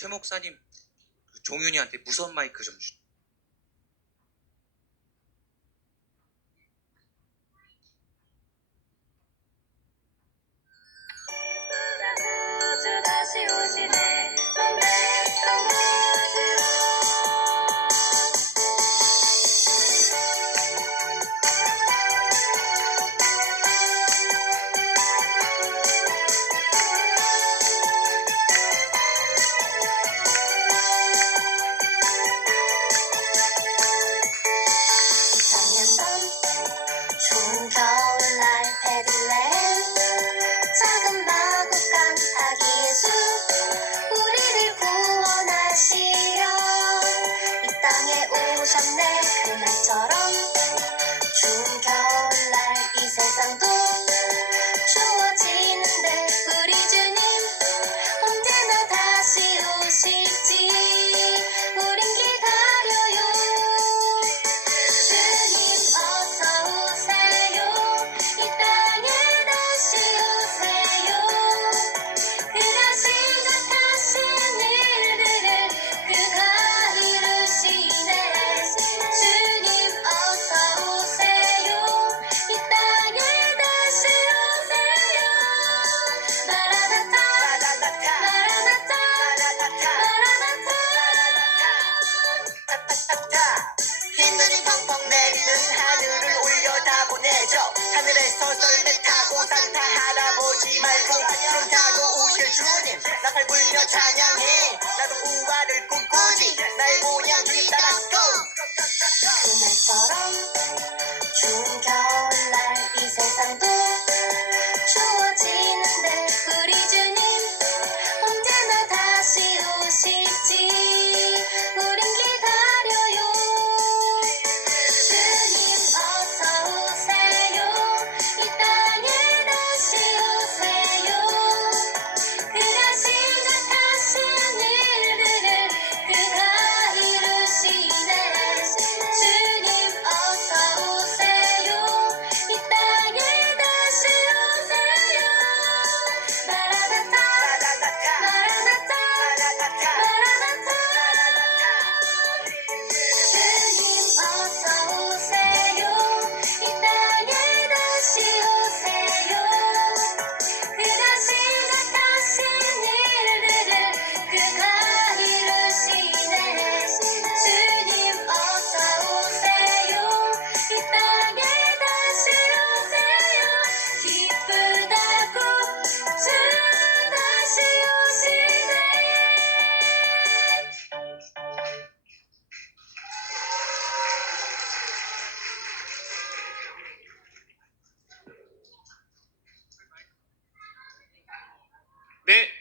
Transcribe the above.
최 목사님 그 종윤이한테 무선 마이크 좀 주. 오셨네. 그날처럼 내리는 하늘을 올려다 보내죠. 하늘에서 썰매 타고 산타 할아버지 말고 구름 타고 오실 주님. 나팔 불며 찬양해. 나도 우화를 꿈꾸지. 모양 주님 で